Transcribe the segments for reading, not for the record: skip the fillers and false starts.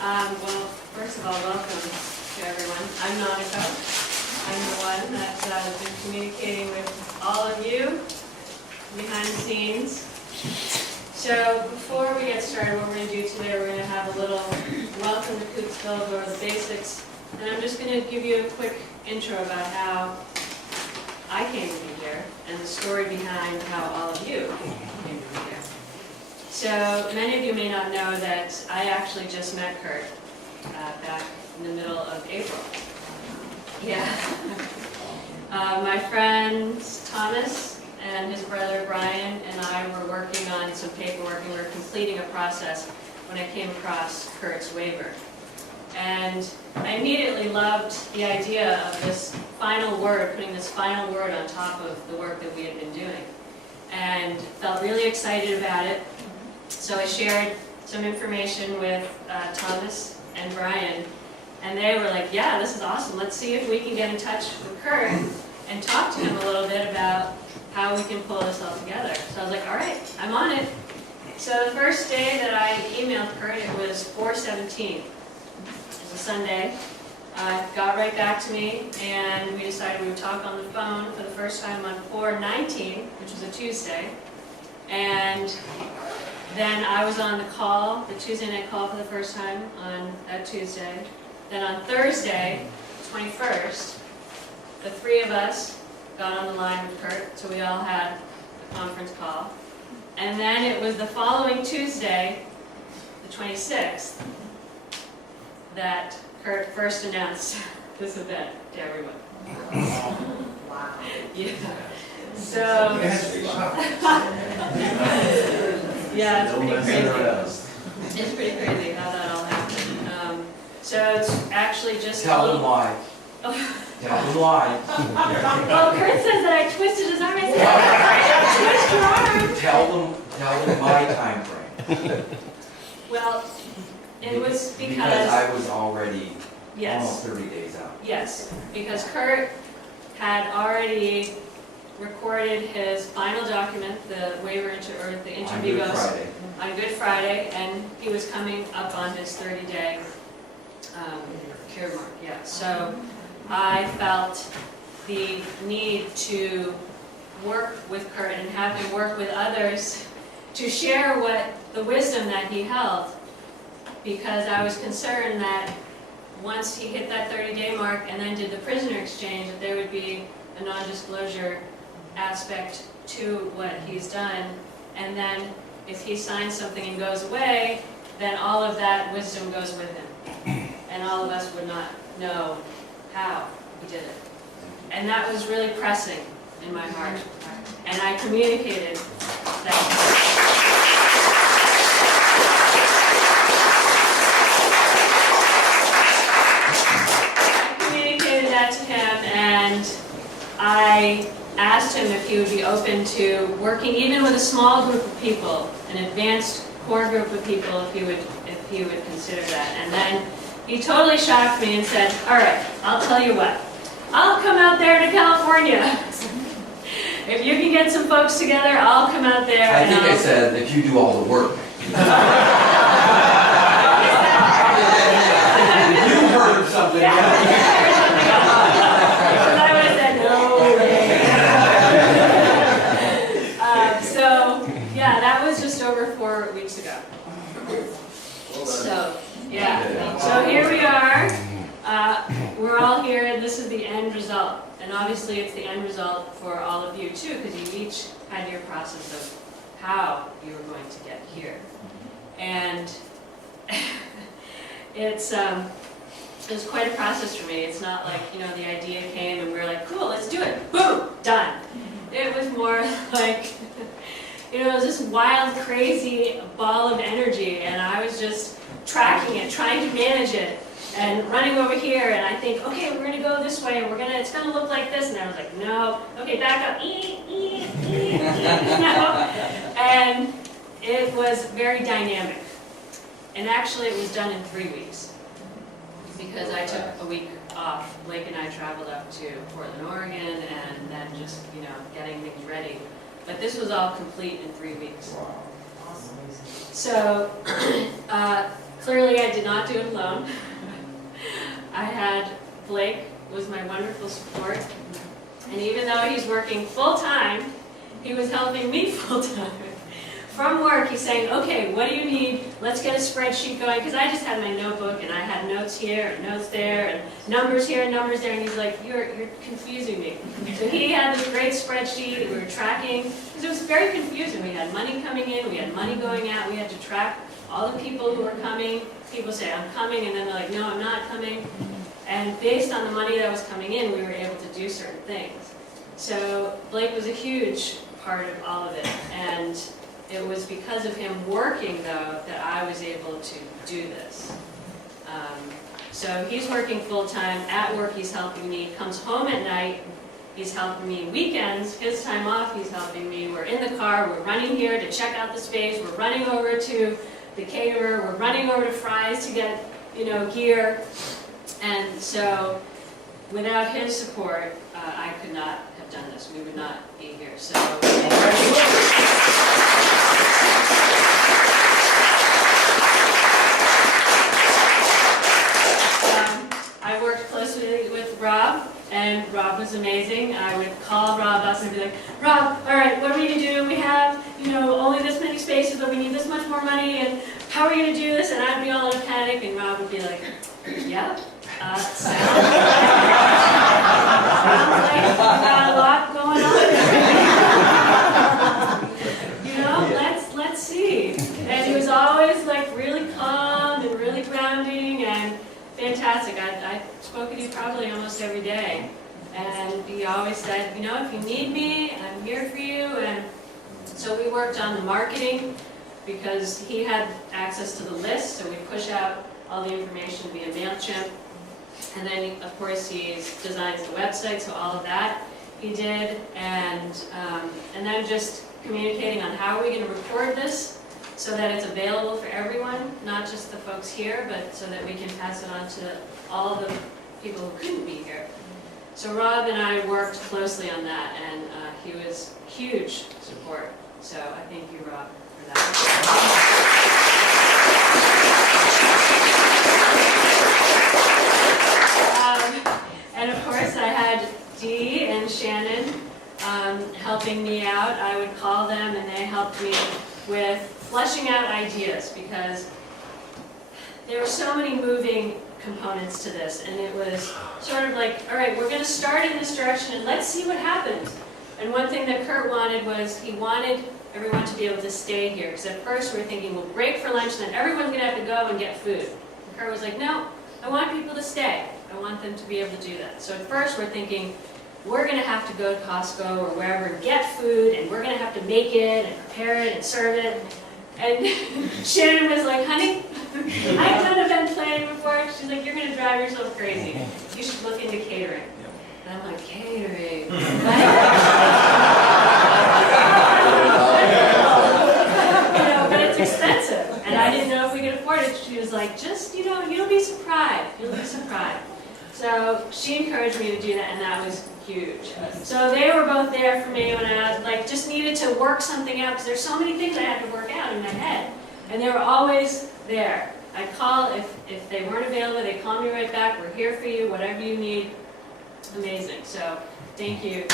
Well, first of all, welcome to everyone. I'm nanako. I'm the one that has been communicating with all of you behind the scenes. So before we get started, what we're going to do today, we're going to have a little welcome to Cooksville, go over the basics, and I'm just going to give you a quick intro about how I came to be here and the story behind how all of you came to be here. So many of you may not know that I actually just met Kurt back in the middle of April. Yeah. My friends Thomas and his brother Brian and I were working on some paperwork, and we were completing a process when I came across Kurt's waiver. And I immediately loved the idea of this final word, putting this final word on top of the work that we had been doing, and felt really excited about it. So I shared some information with Thomas and Brian, and they were like, yeah, this is awesome. Let's see if we can get in touch with Kurt and talk to him a little bit about how we can pull this all together. So I was like, all right, I'm on it. So the first day that I emailed Kurt, it was 4/17. It was a Sunday. Got right back to me, and we decided we would talk on the phone for the first time on 4/19, which was a Tuesday. And then I was on the call, the Tuesday night call for the first time on that Tuesday. Then on Thursday, 21st, the three of us got on the line with Kurt, so we all had a conference call. And then it was the following Tuesday, the 26th, that Kurt first announced this event to everyone. Wow. Yeah. So, yeah, it's pretty crazy. It's pretty crazy how that all happened. So it's actually just Tell them why. Tell them why. Well, Kurt says that I twisted his arm. I said, twist your arm. Tell them my time frame. Well, it was because I was already yes, almost 30 days out. Yes, because Kurt had already recorded his final document, the waiver or the inter vivos, on Good Friday, and he was coming up on his 30-day cure mark. Yeah, so I felt the need to work with Kurt and have him work with others to share what the wisdom that he held, because I was concerned that once he hit that 30-day mark and then did the prisoner exchange, that there would be a non-disclosure aspect to what he's done, and then if he signs something and goes away, then all of that wisdom goes with him, and all of us would not know how he did it. And that was really pressing in my heart, and I communicated that. To him, and I asked him if he would be open to working even with a small group of people, an advanced core group of people, if he would consider that. And then he totally shocked me and said, all right, I'll tell you what, I'll come out there to California. If you can get some folks together, I'll come out there. I think I said, if you do all the work. You heard something. Yeah. Over 4 weeks ago. So, yeah. So here we are. We're all here, and this is the end result. And obviously it's the end result for all of you too, because you each had your process of how you were going to get here. And it was quite a process for me. It's not like, the idea came and we were like, cool, let's do it. Boom, done. It was more like, it was this wild, crazy ball of energy, and I was just tracking it, trying to manage it, and running over here, and I think, okay, we're going to go this way, and it's going to look like this, and I was like, no, okay, back up, and it was very dynamic, and actually it was done in 3 weeks, because I took a week off. Blake and I traveled up to Portland, Oregon, and then just, getting things ready. But this was all complete in 3 weeks. Wow. So Clearly, I did not do it alone. I had Blake was my wonderful support, and even though he's working full-time, he was helping me full-time. From work, he's saying, okay, what do you need? Let's get a spreadsheet going, because I just had my notebook, and I had notes here, and notes there, and numbers here, and numbers there, and he's like, you're confusing me. So he had this great spreadsheet, we were tracking, because it was very confusing. We had money coming in, we had money going out, we had to track all the people who were coming. People say, I'm coming, and then they're like, no, I'm not coming. And based on the money that was coming in, we were able to do certain things. So Blake was a huge part of all of it, and it was because of him working, though, that I was able to do this. So he's working full-time. At work, he's helping me. Comes home at night, he's helping me. Weekends, his time off, he's helping me. We're in the car. We're running here to check out the space. We're running over to the caterer. We're running over to Fry's to get, gear. And so without his support, I could not have done this. We would not be here. So I worked closely with Rob, and Rob was amazing. I would call Rob up and be like, Rob, all right, what are we going to do? We have, only this many spaces, but we need this much more money, and how are we going to do this? And I'd be all in a panic, and Rob would be like, yeah, sounds like we've got a lot going on. Let's see. And he was always like really calm and really grounding and fantastic. I spoke with you probably almost every day. And he always said, if you need me, I'm here for you. And so we worked on the marketing because he had access to the list, so we push out all the information via MailChimp. And then, of course, he designs the website, so all of that he did. And then just communicating on how are we going to record this so that it's available for everyone, not just the folks here, but so that we can pass it on to all the people who couldn't be here. So Rob and I worked closely on that, and he was huge support. So I thank you, Rob, for that. And of course, I had Dee and Shannon helping me out. I would call them, and they helped me with fleshing out ideas, because there were so many moving components to this, and it was sort of like, all right, we're going to start in this direction, and let's see what happens. And one thing that Kurt wanted was he wanted everyone to be able to stay here, because at first we were thinking, we'll break for lunch, and then everyone's going to have to go and get food. And Kurt was like, no, I want people to stay. I want them to be able to do that. So at first we're thinking, we're going to have to go to Costco or wherever and get food, and we're going to have to make it and prepare it and serve it. And Shannon was like, honey, I've done event planning before. She's like, you're going to drive yourself crazy. You should look into catering. And I'm like, catering? But it's expensive. And I didn't know if we could afford it. She was like, just, you'll be surprised. You'll be surprised. So she encouraged me to do that, and that was huge. So they were both there for me when I just needed to work something out, because there's so many things I had to work out in my head. And they were always there. I'd call if they weren't available, they'd call me right back. We're here for you, whatever you need. Amazing. So thank you. And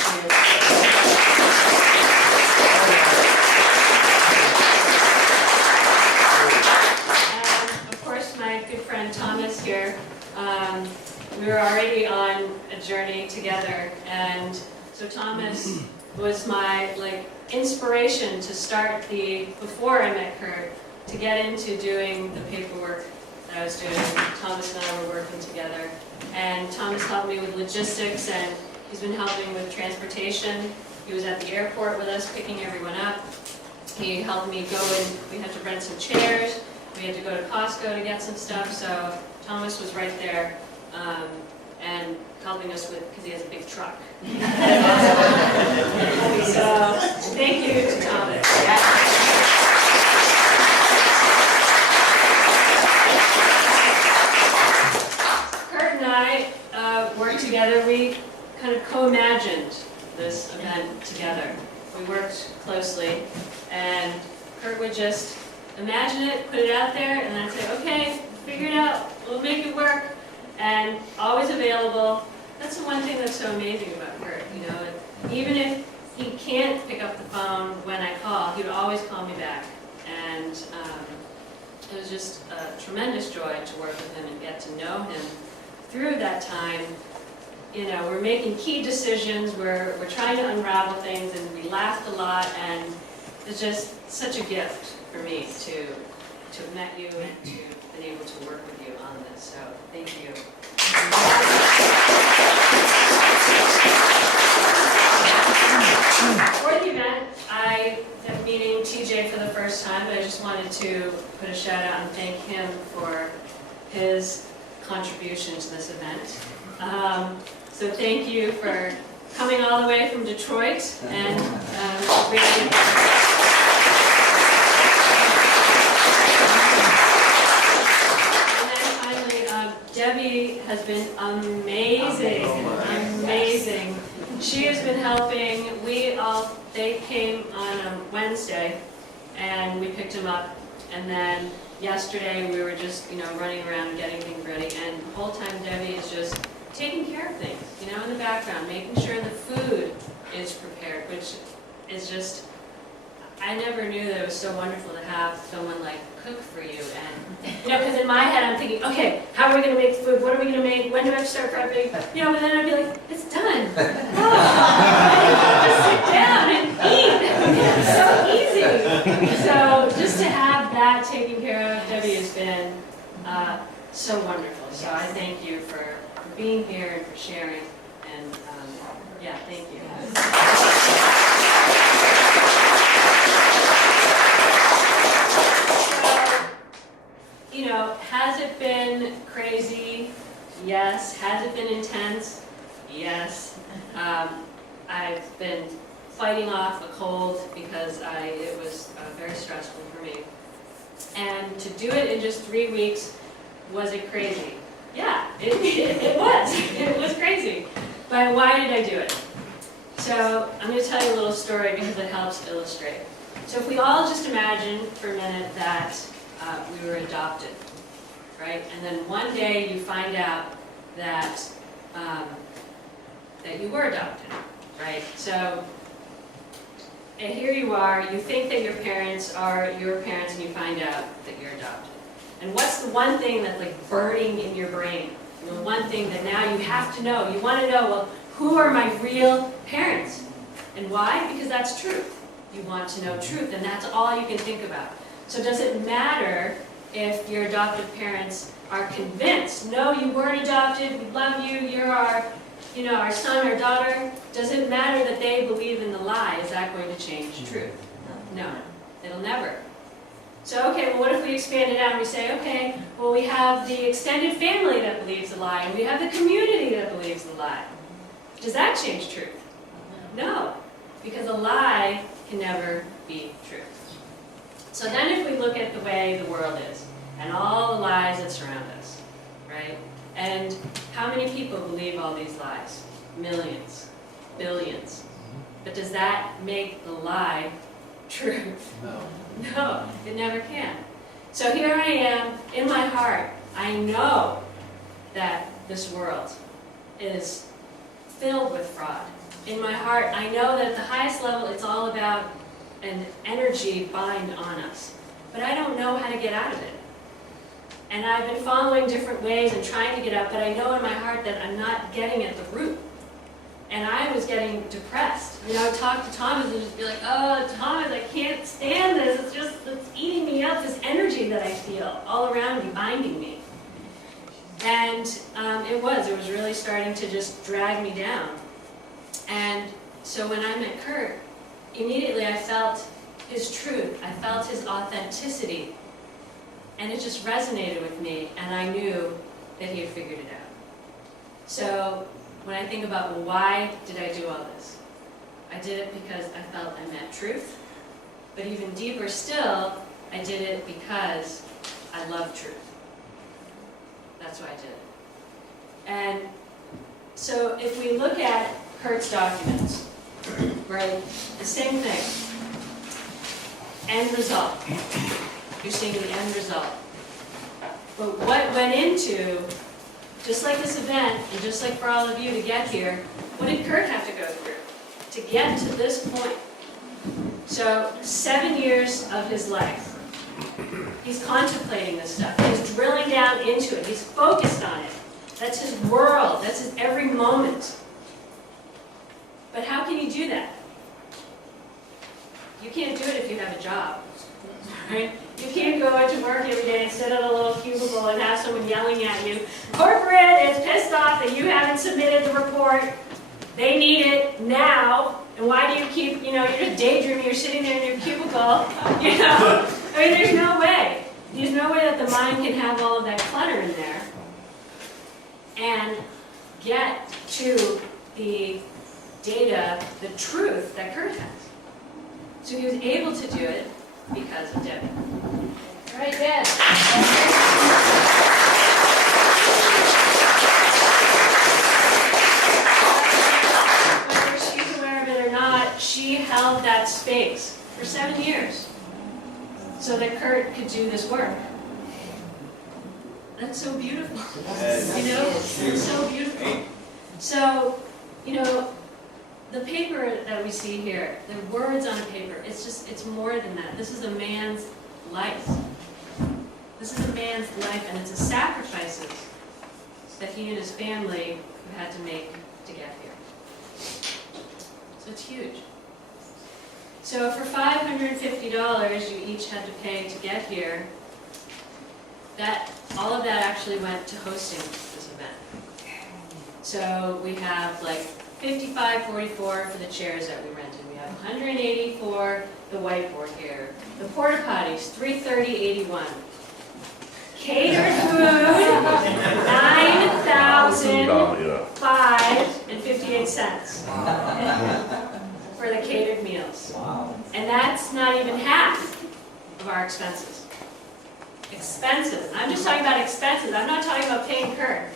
of course, my good friend Thomas here. We were already on a journey together, and so Thomas was my inspiration to start before I met Kurt, to get into doing the paperwork that I was doing. Thomas and I were working together, and Thomas helped me with logistics, and he's been helping with transportation. He was at the airport with us, picking everyone up. He helped me go in. We had to rent some chairs. We had to go to Costco to get some stuff, so Thomas was right there. And helping us because he has a big truck. So, thank you to Thomas. Kurt and I worked together. We kind of co-imagined this event together. We worked closely, and Kurt would just imagine it, put it out there, and then say, okay, figure it out, we'll make it work, and always available. That's the one thing that's so amazing about Kurt, you know, even if he can't pick up the phone when I call, he would always call me back. And it was just a tremendous joy to work with him and get to know him through that time. You know, we're making key decisions, we're trying to unravel things, and we laughed a lot, and it's just such a gift for me to have met you and to have been able to work with you on this. So thank you. For the event, I am meeting TJ for the first time, but I just wanted to put a shout out and thank him for his contribution to this event. So thank you for coming all the way from Detroit and really. And then finally, Debbie has been amazing, amazing. She has been helping. They came on a Wednesday, and we picked them up. And then yesterday we were just, you know, running around and getting things ready. And the whole time Debbie is just taking care of things, you know, in the background, making sure the food is prepared, which is just, I never knew that it was so wonderful to have someone like cook for you. And, you know, because in my head I'm thinking, okay, how are we going to make the food? What are we going to make? When do I have to start prepping? You know, and then I'd be like, it's done. Oh, I just sit down and eat. It's so easy. So just to have that taken care of, Debbie, has been so wonderful. So I thank you for being here and for sharing. And yeah, thank you. You know, has it been crazy? Yes. Has it been intense? Yes. I've been fighting off a cold because it was very stressful for me. And to do it in just 3 weeks, was it crazy? Yeah, it was. It was crazy. But why did I do it? So I'm going to tell you a little story because it helps illustrate. So if we all just imagine for a minute that we were adopted, right? And then one day you find out that that you were adopted, right? So and here you are, you think that your parents are your parents, and you find out that you're adopted. And what's the one thing that's like burning in your brain? The one thing that now you have to know. You want to know, well, who are my real parents? And why? Because that's truth. You want to know truth, and that's all you can think about. So does it matter if your adoptive parents are convinced, no, you weren't adopted, we love you, you're our, you know, our son or daughter? Does it matter that they believe in the lie? Is that going to change truth? No, it'll never. So, okay, well, what if we expand it out and we say, okay, well, we have the extended family that believes the lie, and we have the community that believes the lie. Does that change truth? No, because a lie can never be truth. So then if we look at the way the world is, and all the lies that surround us, right? And how many people believe all these lies? Millions, billions. But does that make the lie true? No. No, it never can. So here I am, in my heart, I know that this world is filled with fraud. In my heart, I know that at the highest level, it's all about an energy bind on us. But I don't know how to get out of it. And I've been following different ways and trying to get out, but I know in my heart that I'm not getting at the root. And I was getting depressed. You know, I would talk to Thomas and just be like, oh, Thomas, I can't stand this. It's eating me up, this energy that I feel all around me, binding me. And it was really starting to just drag me down. And so when I met Kurt, immediately I felt his truth. I felt his authenticity. And it just resonated with me, and I knew that he had figured it out. So when I think about, well, why did I do all this? I did it because I felt I meant truth. But even deeper still, I did it because I love truth. That's why I did it. And so if we look at Kurt's documents, right, the same thing. End result. you're seeing the end result. But what went into, just like this event, and just like for all of you to get here, what did Kurt have to go through to get to this point? So 7 years of his life, he's contemplating this stuff. He's drilling down into it. He's focused on it. That's his world. That's his every moment. But how can you do that? You can't do it if you have a job, right? You can't go into work every day and sit at a little cubicle and have someone yelling at you. Corporate is pissed off that you haven't submitted the report. They need it now. And why do you keep, you're just daydreaming, you're sitting there in your cubicle, I mean, there's no way. There's no way that the mind can have all of that clutter in there and get to the data, the truth that Kurt has. So he was able to do it because of Debbie. Right, Deb? Whether she's aware of it or not, she held that space for 7 years so that Kurt could do this work. That's so beautiful. It's so beautiful. So, the paper that we see here, the words on a paper, it's more than that. This is a man's life. This is a man's life, and it's the sacrifices that he and his family have had to make to get here. So it's huge. So for $550 you each had to pay to get here, all of that actually went to hosting this event. So we have like $55.44 for the chairs that we rented. We have $180 for the whiteboard here. The porta potties, $330.81. Catered food, $9,005.58 for the catered meals. And that's not even half of our expenses. Expenses. I'm just talking about expenses. I'm not talking about paying Kurt.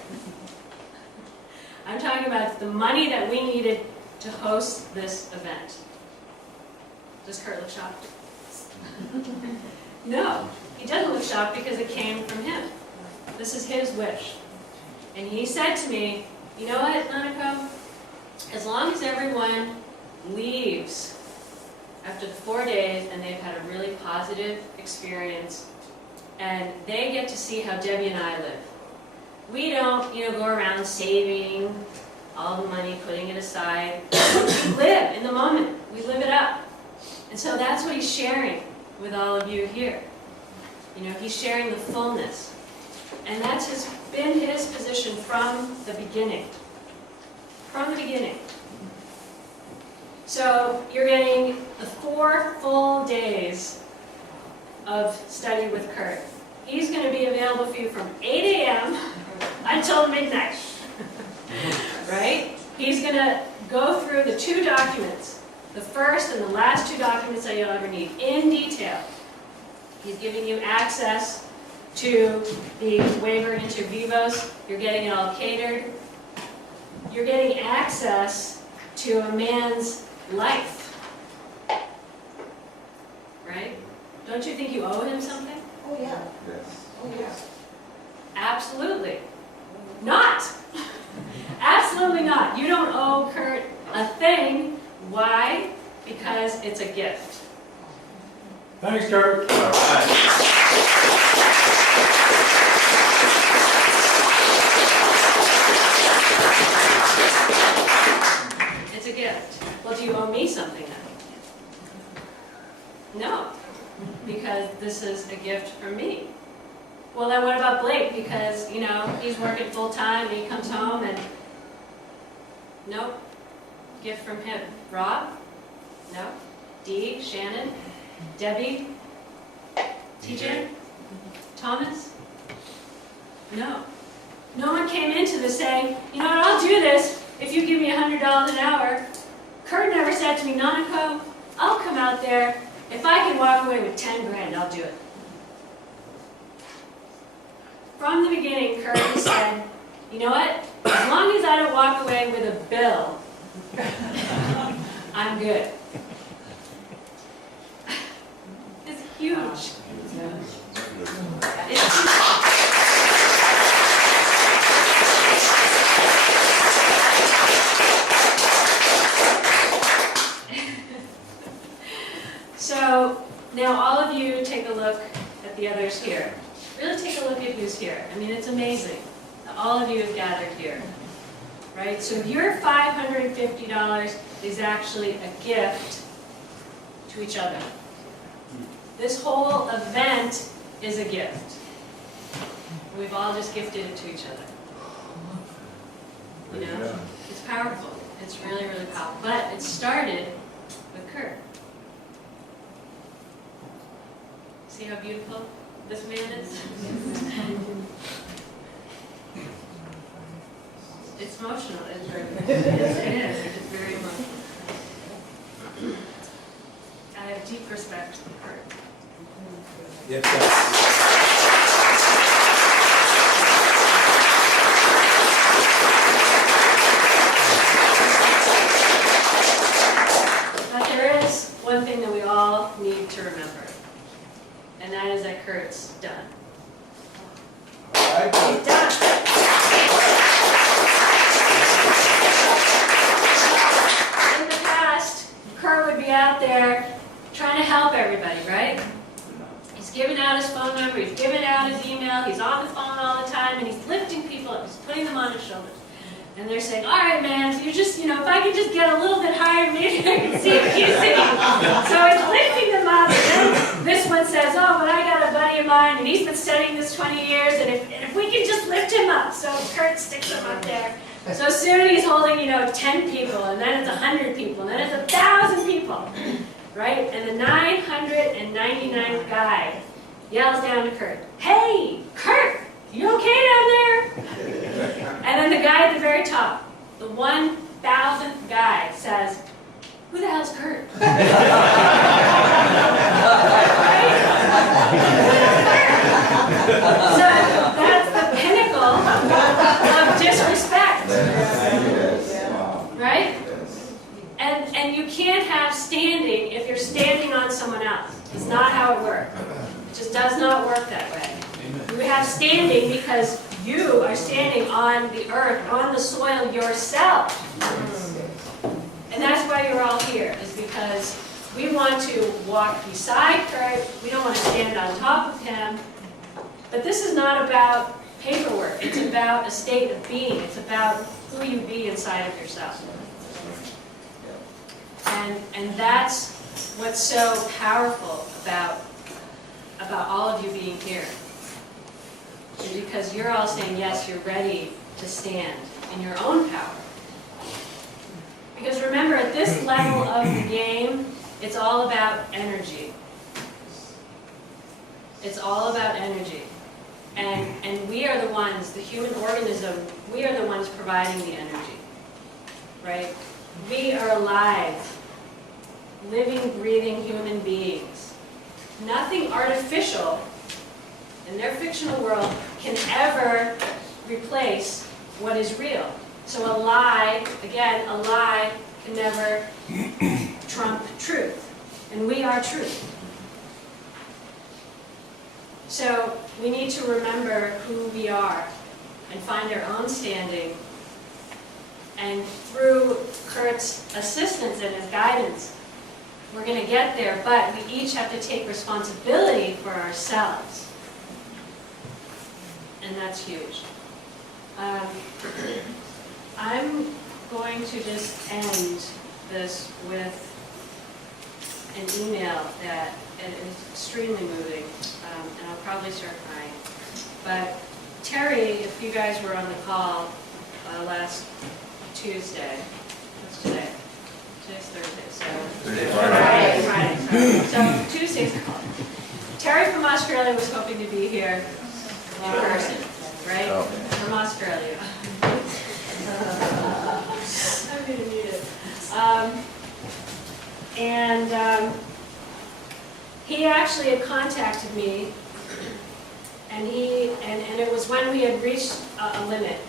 I'm talking about the money that we needed to host this event. Does Kurt look shocked? No, he doesn't look shocked because it came from him. This is his wish. And he said to me, you know what, Nanako? As long as everyone leaves after the 4 days and they've had a really positive experience and they get to see how Debbie and I live. We don't, go around saving all the money, putting it aside. We live in the moment. We live it up. And so that's what he's sharing with all of you here. He's sharing the fullness. And that's been his position from the beginning. From the beginning. So you're getting the 4 full days of study with Kurt. He's going to be available for you from 8 a.m. until midnight. Right? He's going to go through the 2 documents, the first and the last 2 documents that you'll ever need, in detail. He's giving you access to the waiver inter vivos. You're getting it all catered. You're getting access to a man's life. Right? Don't you think you owe him something? Oh, yeah. Yes. Oh, yeah. Absolutely not. Absolutely not. You don't owe Kurt a thing. Why? Because it's a gift. Thanks, Kurt. All right. It's a gift. Well, do you owe me something then? No, because this is a gift from me. Well, then what about Blake? Because, he's working full time and he comes home and, nope, gift from him. Rob? No. Dee? Shannon? Debbie? TJ? Thomas? No. No one came into this saying, you know what, I'll do this if you give me $100 an hour. Kurt never said to me, Nanako, I'll come out there. If I can walk away with 10 grand, I'll do it. From the beginning, Kurt said, you know what? As long as I don't walk away with a bill, I'm good. It's huge. here. I mean, it's amazing that all of you have gathered here, right? So your $550 is actually a gift to each other. This whole event is a gift. We've all just gifted it to each other. You know, it's powerful. It's really, really powerful. But it started with Kurt. See how beautiful this man is? It's emotional. It is. It's very emotional. I have deep respect for Kurt. Yes, But there is one thing that we all need to remember, and that is that Kurt's done. He's done. In the past, Kurt would be out there trying to help everybody, right? He's giving out his phone number, he's giving out his email, he's on the phone all the time, and he's lifting people up, he's putting them on his shoulders. And they're saying, all right, man, so you just, if I could just get a little bit higher, maybe I can see what you see. So he's lifting them up, and then this one says, oh, but I got a buddy of mine, and he's been studying this 20 years, and if we can just lift him up. So Kurt sticks him up there. So soon he's holding, 10 people, and then it's 100 people, and then it's 1,000 people, right? And the 999th guy yells down to Kurt, hey, Kurt, you okay down there? And then the guy at the very top, the 1,000th guy says, who the hell's Kurt? So that's the pinnacle of disrespect, right? And you can't have standing if you're standing on someone else. It's not how it works. It just does not work that way. You have standing because you are standing on the earth, on the soil yourself. And that's why you're all here, is because we want to walk beside Kurt. We don't want to stand on top of him. But this is not about paperwork. It's about a state of being. It's about who you be inside of yourself. And that's what's so powerful about all of you being here. Is because you're all saying, yes, you're ready to stand in your own power. Because remember, at this level of the game, it's all about energy. It's all about energy. And we are the ones, the human organism, we are the ones providing the energy. Right? We are alive, living, breathing human beings. Nothing artificial in their fictional world can ever replace what is real. So a lie, again, a lie can never trump truth. And we are truth. So we need to remember who we are and find our own standing. And through Kurt's assistance and his guidance, we're going to get there, but we each have to take responsibility for ourselves. And that's huge. I'm going to just end this with an email that is extremely moving, and I'll probably start crying. But Terry, if you guys were on the call last Tuesday, what's today? Today's Thursday, so Friday. So Tuesday's call. Terry from Australia was hoping to be here in person, right? Oh. From Australia. I'm going to need it. He actually had contacted me, and it was when we had reached a limit.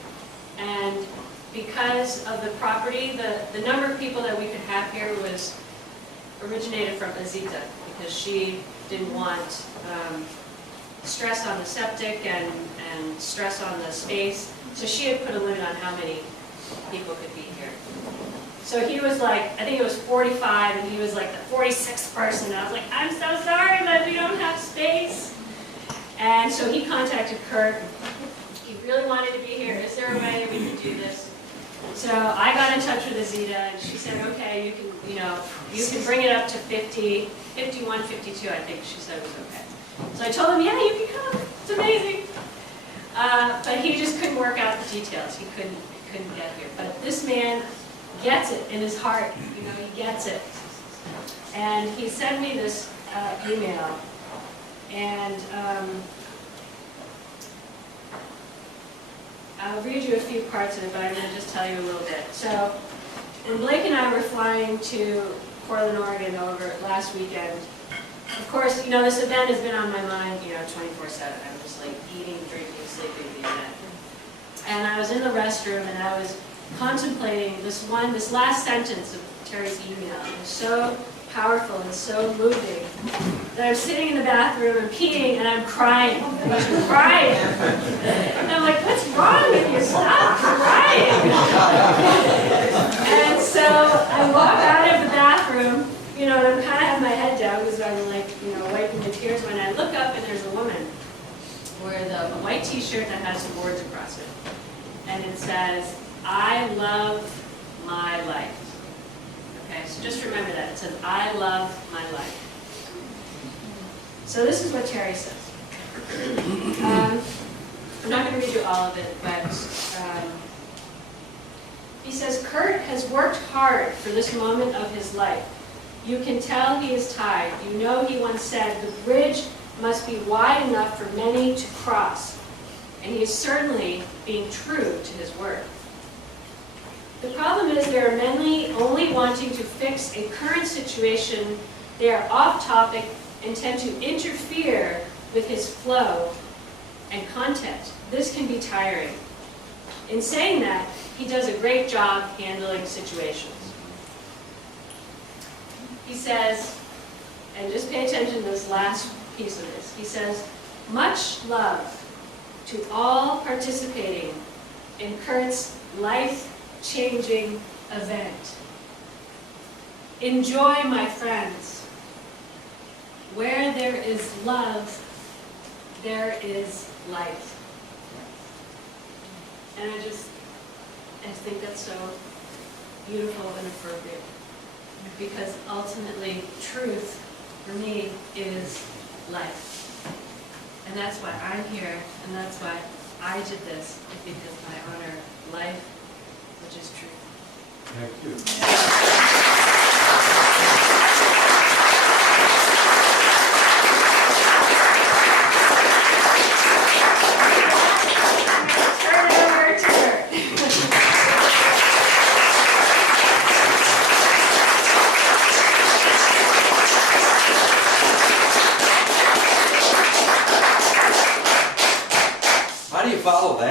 And because of the property, the number of people that we could have here was originated from Azita, because she didn't want stress on the septic and stress on the space. So she had put a limit on how many people could be here. So he was like, I think it was 45, and he was like the 46th person. And I was like, I'm so sorry, but we don't have space. And so he contacted Kurt, really wanted to be here. Is there a way we can do this? So I got in touch with Azita, and she said, okay, you can bring it up to 50, 51, 52, I think she said was okay. So I told him, yeah, you can come, it's amazing. But he just couldn't work out the details. He couldn't get here. But this man gets it in his heart, he gets it. And he sent me this email, and I'll read you a few parts of it, but I'm going to just tell you a little bit. So, when Blake and I were flying to Portland, Oregon over last weekend, of course, this event has been on my mind, 24/7. I'm just like eating, drinking, sleeping the event. And I was in the restroom, and I was contemplating this last sentence of Terry's email. It was so powerful and so moving that I'm sitting in the bathroom and peeing, and I'm crying. I'm crying. And I'm like, what's wrong with you? Stop crying. And so I walk out of the bathroom, and I'm kind of have my head down because I'm like, wiping the tears. When I look up, and there's a woman with a white t-shirt that has some words across it. And it says, I love my life. Okay, so just remember that. It says, I love my life. So this is what Terry says. I'm not going to read you all of it, but he says, Kurt has worked hard for this moment of his life. You can tell he is tired. He once said, the bridge must be wide enough for many to cross. And he is certainly being true to his word. The problem is there are many only wanting to fix a current situation. They are off topic and tend to interfere with his flow and content. This can be tiring. In saying that, he does a great job handling situations. He says, and just pay attention to this last piece of this, he says, much love to all participating in Kurt's life-changing event. Enjoy, my friends. Where there is love, there is life. And I think that's so beautiful and appropriate. Because ultimately, truth, for me, is life. And that's why I'm here, and that's why I did this, because I honor life, which is truth. Thank you. Turn it over to her. How do you follow that?